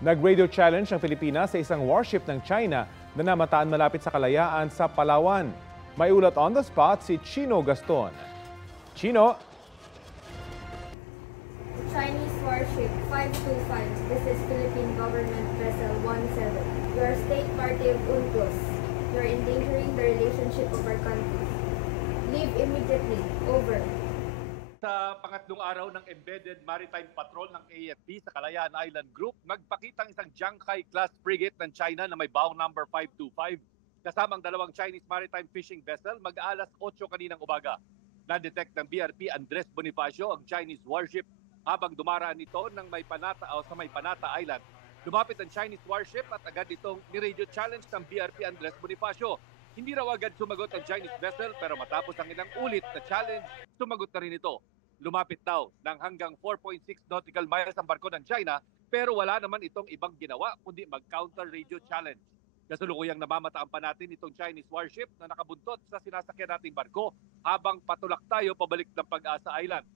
Nag-radio challenge ang Pilipinas sa isang warship ng China na namataan malapit sa kalayaan sa Palawan. May ulat on the spot si Chino Gaston. Chino? Chinese warship 525. This is Philippine government vessel 17. You are state party of UNCLOS. You are endangering the relationship of our countries. Leave immediately. Over. Sa pangatlong araw ng Embedded Maritime Patrol ng AFP sa Kalayaan Island Group, magpakitang isang Jiangkai-class frigate ng China na may bow number 525 kasama ang dalawang Chinese maritime fishing vessel mag-aalas 8 kaninang umaga. Na-detect ng BRP Andres Bonifacio ang Chinese warship habang dumaraan ito ng sa may Panata Island. Lumapit ang Chinese warship at agad itong ni-radio challenge ng BRP Andres Bonifacio. Hindi raw agad sumagot ang Chinese vessel pero matapos ang ilang ulit na challenge, sumagot na rin ito. Lumapit daw ng hanggang 4.6 nautical miles ang barko ng China pero wala naman itong ibang ginawa kundi mag-counter radio challenge. Kasulukuyang namamataan pa natin itong Chinese warship na nakabuntot sa sinasakyan nating barko habang patulak tayo pabalik ng Pag-asa Island.